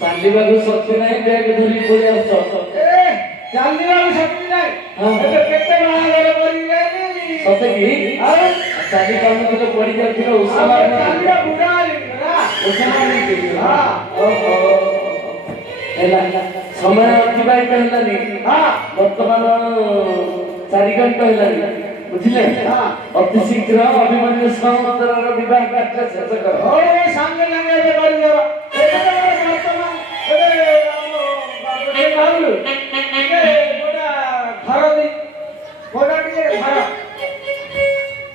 ଚାଲିବାକୁ ଶକ୍ତି ନାହିଁ ବ୍ୟାଗ ଧରି ପଳେଇ ଆସ ଚାଲିବାକୁ ଶକ୍ତି ନାହିଁ ଏବେ କେତେ ବାହାଘର କରିକି ସତେ କି ଚାଲି ପାରୁନଥିଲେ ପଡି ଯାଉଥିଲେ ଉଷମା ହେଲା ସମୟ ଅତିବାହିତ ହେଲାନି ବର୍ତ୍ତମାନ 4 ଘଣ୍ଟା ହେଲାନି ବୁଝିଲେ ଅତି ଶୀଘ୍ର ଅଭିମନ୍ୟୁ ସହୋଦରର ବିବାହ କାର୍ଯ୍ୟ ଶେଷ କର ସାଙ୍ଗେ ସାଙ୍ଗେ ଏବେ କରିଦେବା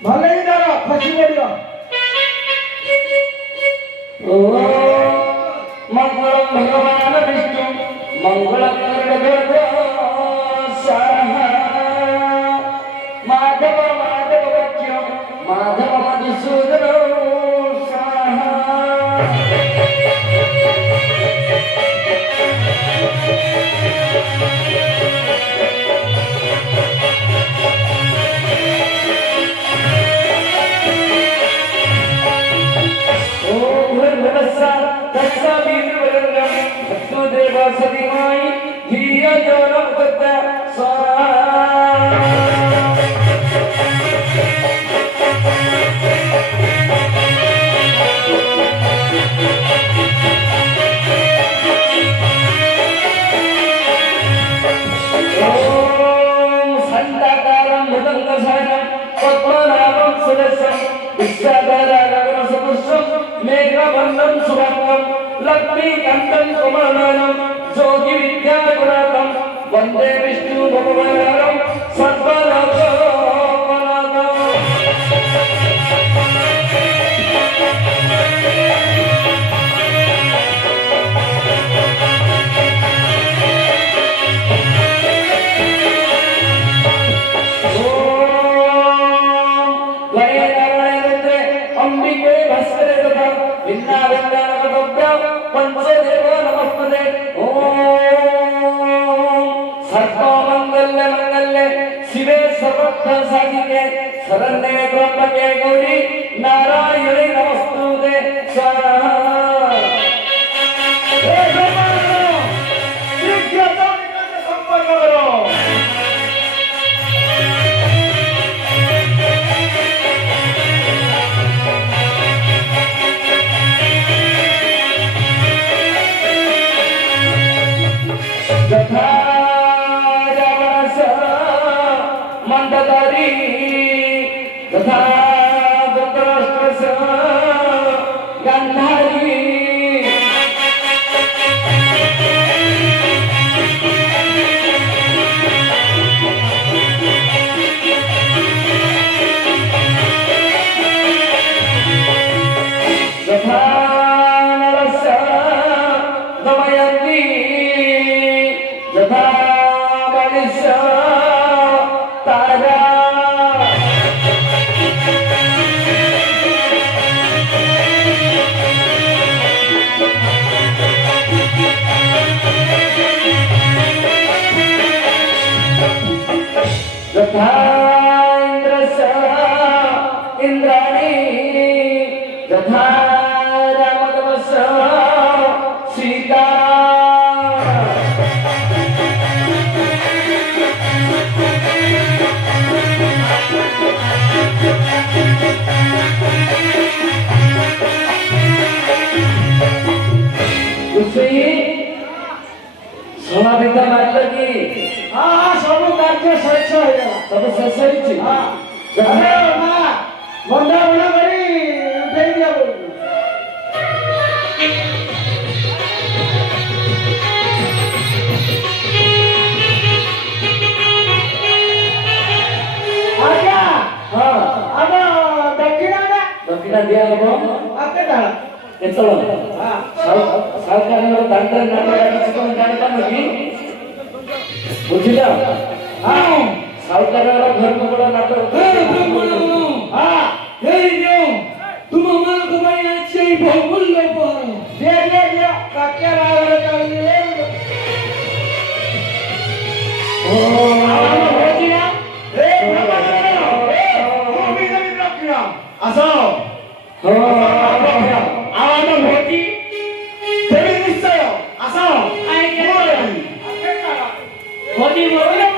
ଭଲକି ଧର ଖସି ପଡିବ ଓ ମଙ୍ଗଳମ୍ ଭଗବାନ ବିଷ୍ଣୁ ମଙ୍ଗଳମ୍ ମାଧବ ମାଧବ ବାକ୍ୟ ମାଧବ ମଧୁସୂଦନ सदिमाई धिया जोरम करता संताकारं मृदंगसारं पद्मनाभं सुदर्शनं विश्वाधारं सदृशं मेघवर्णं सुवर्णं लक्ष्मीकान्तं कुमारनं जोगी विद्यागुणातं वन्दे विष्णु भगवानं सर्वलोकनाथं अंबिके भास्करे तथा पंचदेव नमस्ते सर्वमंगल्य मंगल्य शिवे सर्वत्र साधिके शरण्ये त्र्यंबके गौरी नारायणे नमस्तुते स्वाहा मंददारी तथा गंधारी तथा नरस दमयंती तथा मनीष तारा तथा इंद्राणी तथा रामदवस सीता सोना पिता मारल की सब कार्य शेष हो सब शेष होइछि बंदा बना करी उठेई दिया आजा अब दक्षिणा दिया हबो आके दाड़ा केतलो सरकार दांडर नाटक किछि कोन जानि पानो कि बुझिला सरकार घर को बड़ा नाटक तुम हमारे को भाई अच्छे ही बहुल लो पर दे काके बाहर चल ओ आसो ଆମ ଭୋଜି ତେବେ ନିଶ୍ଚୟ ଆସ ଭୋଜି ଭୋଜି